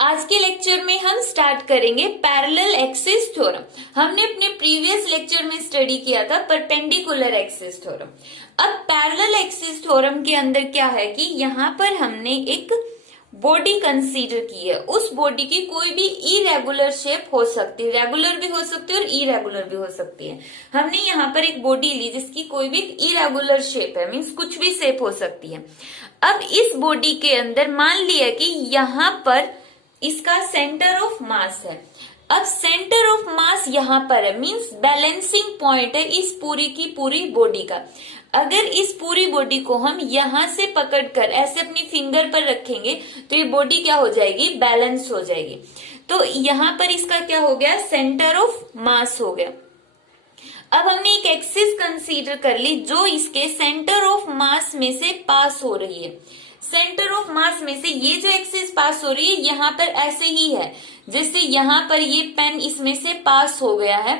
आज के लेक्चर में हम स्टार्ट करेंगे पैरेलल एक्सिस थ्योरम। हमने अपने प्रीवियस लेक्चर में स्टडी किया था परपेंडिकुलर एक्सिस थ्योरम। अब पैरेलल एक्सिस थ्योरम के अंदर क्या है कि यहाँ पर हमने एक बॉडी कंसीडर की है। उस बॉडी की कोई भी इरेगुलर शेप हो सकती है, रेगुलर भी हो सकती है और इरेगुलर भी हो सकती है। हमने यहाँ पर एक बॉडी ली जिसकी कोई भी इरेगुलर शेप है, मीन्स कुछ भी शेप हो सकती है। अब इस बॉडी के अंदर मान लिया कि यहाँ पर इसका सेंटर ऑफ मास है। अब सेंटर ऑफ मास यहाँ पर है, मींस बैलेंसिंग पॉइंट है इस पूरी की पूरी बॉडी का। अगर इस पूरी बॉडी को हम यहाँ से पकड़कर ऐसे अपनी फिंगर पर रखेंगे तो ये बॉडी क्या हो जाएगी, बैलेंस हो जाएगी। तो यहाँ पर इसका क्या हो गया, सेंटर ऑफ मास हो गया। अब हमने एक एक्सिस कंसीडर कर ली जो इसके सेंटर ऑफ मास में से पास हो रही है। सेंटर ऑफ मास में से ये जो एक्सिस पास हो रही है यहाँ पर ऐसे ही है, जैसे यहाँ पर ये पेन इसमें से पास हो गया है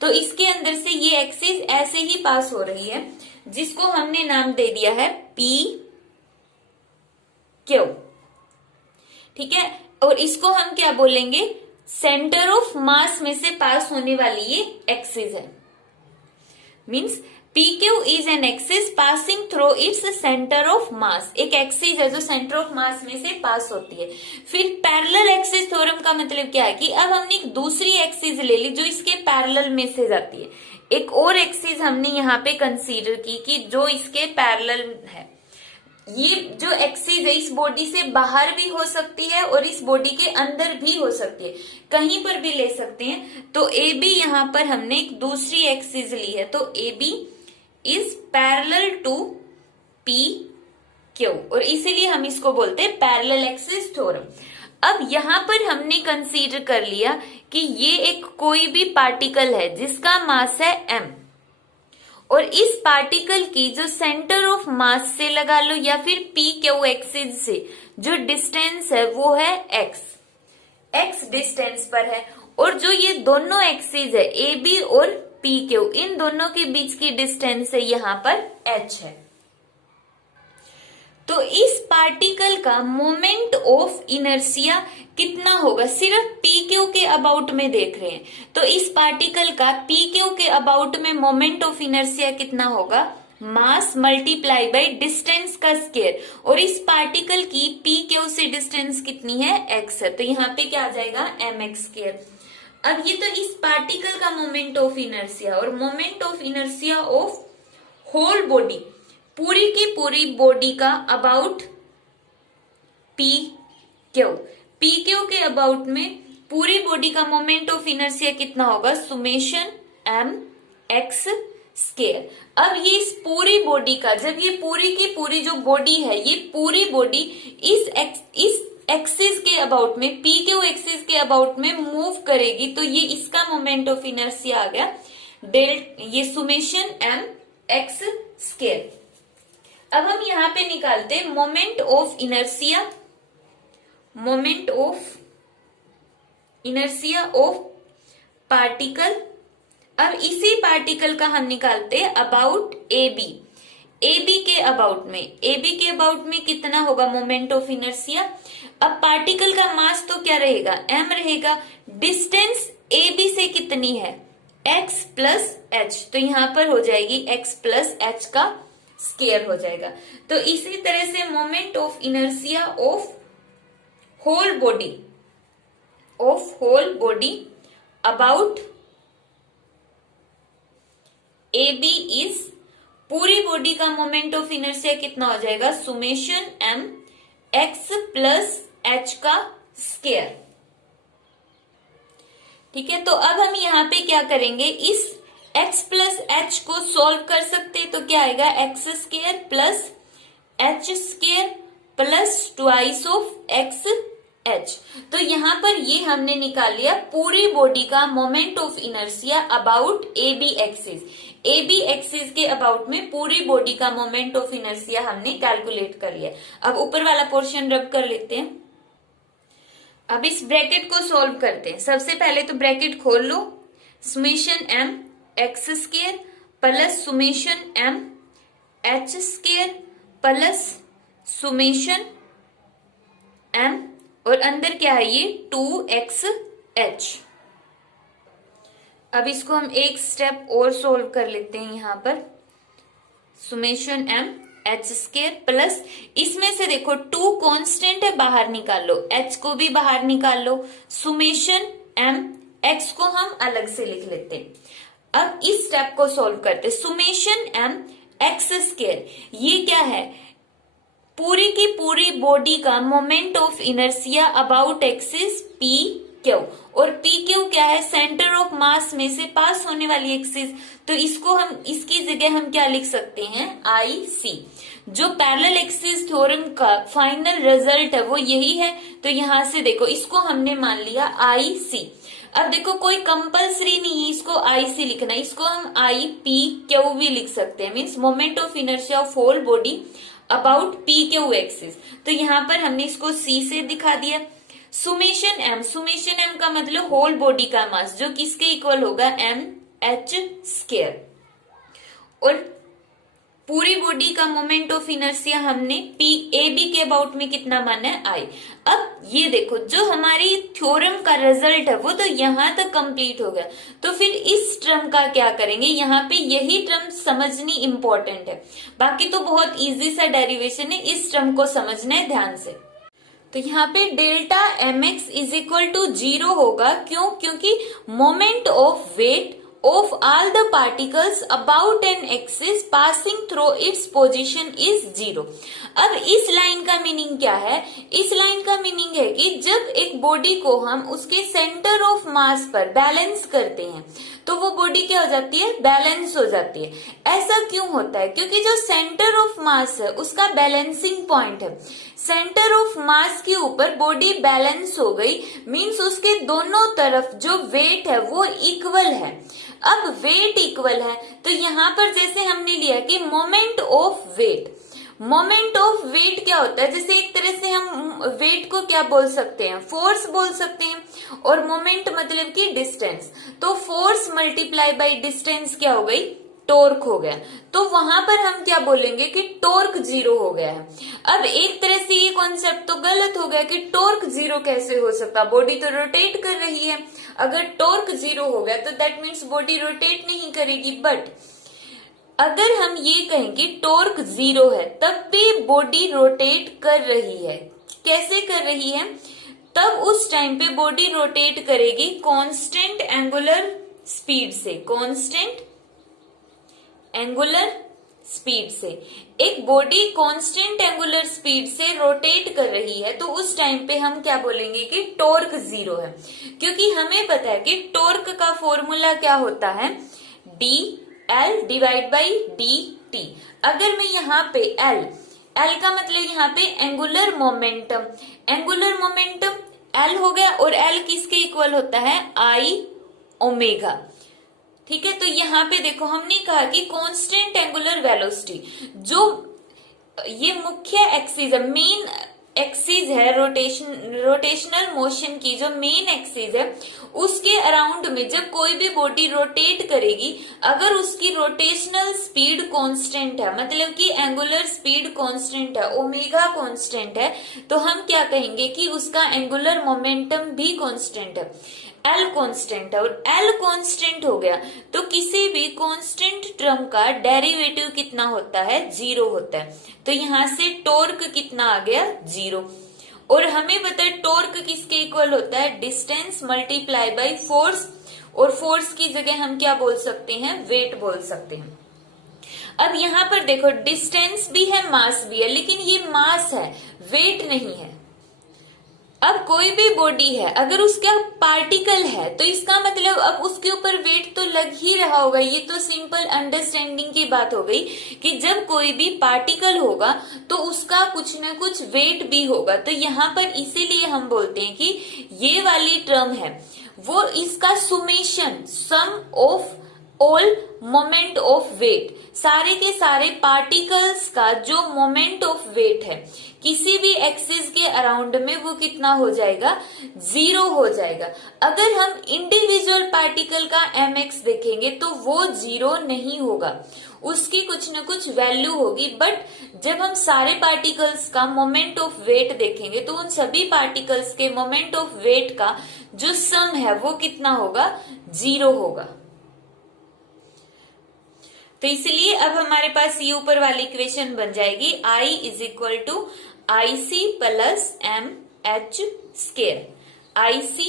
तो इसके अंदर से ये एक्सिस ऐसे ही पास हो रही है, जिसको हमने नाम दे दिया है पी क्यू। ठीक है, और इसको हम क्या बोलेंगे, सेंटर ऑफ मास में से पास होने वाली ये एक्सिस है। Means PQ is an axis passing through its center of mass। एक एक्सिस है जो सेंटर ऑफ मास में से पास होती है। फिर पैरेलल एक्सिस थ्योरम का मतलब क्या है कि अब हमने एक दूसरी एक्सिस ले ली जो इसके पैरेलल में से जाती है। एक और एक्सिस हमने यहाँ पे कंसीडर की कि जो इसके पैरेलल है। ये जो एक्सिस है इस बॉडी से बाहर भी हो सकती है और इस बॉडी के अंदर भी हो सकती है, कहीं पर भी ले सकते हैं। तो AB यहाँ पर हमने एक दूसरी एक्सिस ली है, तो AB is parallel to PQ और इसीलिए हम इसको बोलते हैं पैरेलल एक्सिस थ्योरम। अब यहाँ पर हमने कंसीडर कर लिया कि ये एक कोई भी पार्टिकल है जिसका मास है m और इस पार्टिकल की जो सेंटर ऑफ मास से लगा लो या फिर PQ एक्सिस से जो डिस्टेंस है वो है x डिस्टेंस पर है, और जो ये दोनों एक्सिस है AB और PQ इन दोनों के बीच की डिस्टेंस है यहाँ पर h है। तो इस पार्टिकल का मोमेंट ऑफ इनर्शिया कितना होगा, सिर्फ PQ के अबाउट में देख रहे हैं तो इस पार्टिकल का PQ के अबाउट में मोमेंट ऑफ इनर्शिया कितना होगा, मास मल्टीप्लाई बाय डिस्टेंस का स्क्वायर, और इस पार्टिकल की PQ से डिस्टेंस कितनी है, x है, तो यहाँ पे क्या आ जाएगा mx स्क्वायर। अब ये तो इस पार्टिकल का मोमेंट ऑफ इनर्शिया, और moment of inertia of whole body, पूरी की पूरी बॉडी का अबाउट PQ के अबाउट में पूरी बॉडी का मोमेंट ऑफ इनर्शिया कितना होगा, सुमेशन mx स्क्वायर। अब ये इस पूरी बॉडी का, जब ये पूरी की पूरी जो बॉडी है ये पूरी बॉडी इस एक्सिस के अबाउट में, PQ एक्सिस के अबाउट में मूव करेगी तो ये इसका मोमेंट ऑफ इनर्शिया आ गया ये सुमेशन mx स्क्वायर। अब हम यहाँ पे निकालते हैं moment of inertia of particle. अब इसी पार्टिकल का हम निकालते हैं अबाउट AB के अबाउट में कितना होगा मोमेंट ऑफ इनर्शिया। अब पार्टिकल का मास तो क्या रहेगा, m रहेगा, डिस्टेंस AB से कितनी है, x प्लस h, तो यहाँ पर हो जाएगी x प्लस h का स्क्वायर हो जाएगा। तो इसी तरह से moment of inertia of whole body about AB is, पूरी बॉडी का मोमेंट ऑफ इनर्शिया कितना हो जाएगा, सुमेशन mx प्लस h का स्क्वायर। ठीक है, तो अब हम यहाँ पे क्या करेंगे, इस x प्लस h को सॉल्व कर सकते हैं तो क्या आएगा, x square plus h square plus twice of x तो यहाँ पर ये हमने निकाल लिया पूरी बॉडी का moment of inertia about AB axis के अबाउट में पूरी बॉडी का मोमेंट ऑफ इनर्शिया हमने कैलकुलेट कर लिया। अब ऊपर वाला पोर्शन रब कर लेते हैं। अब इस ब्रैकेट को सॉल्व करते हैं। सबसे पहले तो ब्रैकेट खोल लो, summation mx square plus summation mh square plus summation और अंदर क्या है ये 2xh। अब इसको हम एक स्टेप और सोल्व कर लेते हैं यहाँ पर। Summation m h square plus इसमें से देखो 2 कांस्टेंट है, बाहर निकाल लो, h को भी बाहर निकाल लो, सुमेशन m x को हम अलग से लिख लेते हैं। अब इस स्टेप को सोल्व करते, सुमेशन m x स्क्वायर, ये क्या है, पूरी की पूरी बॉडी का moment of inertia about axis P Q, और पी क्यू क्या है, सेंटर ऑफ मास में से पास होने वाली एक्सिस, तो इसको हम इसकी जगह हम क्या लिख सकते हैं, आई सी। जो पैरेलल एक्सिस थ्योरम का फाइनल रिजल्ट है वो यही है, तो यहां से देखो इसको हमने मान लिया आई सी। अब देखो कोई कंपलसरी नहीं है इसको आई सी लिखना, इसको हम आई पी क्यू भी लिख सकते हैं, means moment of inertia of whole body about P Q axis. तो यहाँ पर हमने इसको सी से दिखा दिया। सुमेशन एम का मतलब होल बॉडी का मास, जो किसके इक्वल होगा, एम एच स्क्वायर, और पूरी बॉडी का मोमेंट ऑफ इनर्शिया हमने पी ए बी के अबाउट में कितना माना है, आई। अब ये देखो जो हमारी थ्योरम का रिजल्ट है वो तो यहां तक कंप्लीट हो गया, तो फिर इस टर्म का क्या करेंगे, यहाँ पे यही टर्म समझनी इंपॉर्टेंट है, बाकी तो बहुत इजी सा डेरिवेशन है, इस टर्म को समझना है ध्यान से। तो यहाँ पे delta M X is equal to 0 होगा, क्यों, क्योंकि moment of weight of all the particles about an axis passing through its position is 0। अब इस लाइन का मीनिंग क्या है, इस लाइन का मीनिंग है कि जब एक बॉडी को हम उसके सेंटर ऑफ मास पर बैलेंस करते हैं तो वो बॉडी क्या हो जाती है, बैलेंस हो जाती है। ऐसा क्यों होता है, क्योंकि जो सेंटर ऑफ मास है उसका बैलेंसिंग पॉइंट है, सेंटर ऑफ मास के ऊपर बॉडी बैलेंस हो गई, मीन्स उसके दोनों तरफ जो वेट है वो इक्वल है। अब वेट इक्वल है तो यहाँ पर जैसे हमने लिया कि moment of weight, moment of weight क्या होता है, जैसे एक तरह से हम वेट को क्या बोल सकते हैं, फोर्स बोल सकते हैं, और मोमेंट मतलब कि डिस्टेंस, तो फोर्स मल्टीप्लाई बाय डिस्टेंस क्या हो गई, टॉर्क हो गया। तो वहां पर हम क्या बोलेंगे कि टॉर्क 0 हो गया है। अब एक तरह से ये कॉन्सेप्ट तो गलत हो गया कि टॉर्क 0 कैसे हो सकता, बॉडी तो रोटेट कर रही है, अगर टॉर्क 0 हो गया तो दैट मीन्स बॉडी रोटेट नहीं करेगी। बट अगर हम ये कहें कि टॉर्क 0 है तब भी बॉडी रोटेट कर रही है, कैसे कर रही है, तब उस टाइम पे बॉडी रोटेट करेगी कांस्टेंट एंगुलर स्पीड से, कांस्टेंट एंगुलर स्पीड से। एक बॉडी कांस्टेंट एंगुलर स्पीड से रोटेट कर रही है तो उस टाइम पे हम क्या बोलेंगे कि टॉर्क 0 है, क्योंकि हमें पता है कि टॉर्क का फॉर्मूला क्या होता है, D L divide by D T. अगर मैं यहाँ पे एल का मतलब यहाँ पे angular momentum, angular momentum L हो गया, और एल किसके इक्वल होता है, आई ओमेगा। ठीक है, तो यहाँ पे देखो हमने कहा कि कांस्टेंट एंगुलर वेलोसिटी, जो ये मुख्य एक्सिस है, मेन एक्सिस है रोटेशनल मोशन की, जो मेन एक्सिस है उसके अराउंड में जब कोई भी बॉडी रोटेट करेगी, अगर उसकी रोटेशनल स्पीड कांस्टेंट है, मतलब कि एंगुलर स्पीड कांस्टेंट है, ओमेगा कांस्टेंट है, तो हम क्या कहेंगे कि उसका एंगुलर मोमेंटम भी कांस्टेंट है, एल कांस्टेंट है। और एल कांस्टेंट हो गया तो किसी भी कांस्टेंट टर्म का डेरिवेटिव कितना होता है, 0 होता है। तो यहां से टॉर्क कितना आ गया, 0। और हमें पता है टॉर्क किसके इक्वल होता है, डिस्टेंस मल्टीप्लाई बाय फोर्स, और फोर्स की जगह हम क्या बोल सकते हैं, वेट बोल सकते हैं। अब यहाँ पर देखो डिस्टेंस भी है, मास भी है, लेकिन ये मास है, वेट नहीं है। अब कोई भी बॉडी है अगर उसका पार्टिकल है तो इसका मतलब अब उसके ऊपर वेट तो लग ही रहा होगा, ये तो सिंपल अंडरस्टैंडिंग की बात हो गई कि जब कोई भी पार्टिकल होगा तो उसका कुछ ना कुछ वेट भी होगा। तो यहाँ पर इसीलिए हम बोलते हैं कि ये वाली टर्म है वो इसका summation, sum of all moment of weight, सारे के सारे पार्टिकल्स का जो मोमेंट ऑफ वेट है किसी भी एक्सिस के अराउंड में वो कितना हो जाएगा, 0 हो जाएगा। अगर हम इंडिविजुअल पार्टिकल का mx देखेंगे तो वो 0 नहीं होगा, उसकी कुछ न कुछ वैल्यू होगी। बट जब हम सारे पार्टिकल्स का मोमेंट ऑफ वेट देखेंगे तो उन सभी पार्टिकल्स के मोमेंट ऑफ वेट का जो सम है वो कितना होगा, 0 होगा। तो इसलिए अब हमारे पास ये ऊपर वाली इक्वेशन बन जाएगी I is equal to I C plus M H square, IC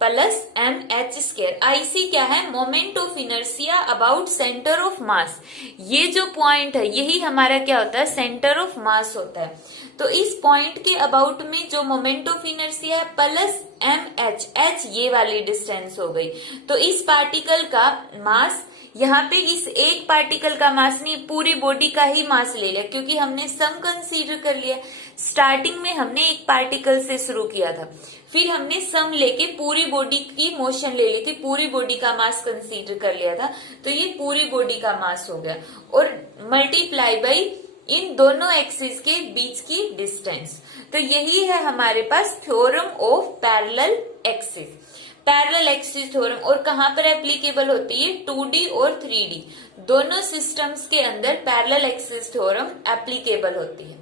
plus M H square. IC क्या है, moment of inertia about centre of mass. ये जो पॉइंट है यही हमारा क्या होता है, सेंटर ऑफ मास होता है। तो इस पॉइंट के अबाउट में जो मोमेंट ऑफ इनर्शिया है प्लस एम एच ये वाली डिस्टेंस हो गई। तो इस पार्टिकल का मास, यहाँ पे इस एक पार्टिकल का मास नहीं, पूरी बॉडी का ही मास ले लिया, क्योंकि हमने सम कंसीडर कर लिया। स्टार्टिंग में हमने एक पार्टिकल से शुरू किया था, फिर हमने सम लेके पूरी बॉडी की मोशन ले ली थी, पूरी बॉडी का मास कंसीडर कर लिया था, तो ये पूरी बॉडी का मास हो गया और मल्टीप्लाई बाई इन दोनों एक्सिस के बीच की डिस्टेंस। तो यही है हमारे पास theorem of parallel axis. Parallel axis theorem और कहां पर एप्लीकेबल होती है, 2D और 3D दोनों सिस्टम्स के अंदर पैरेलल एक्सिस थ्योरम एप्लीकेबल होती है।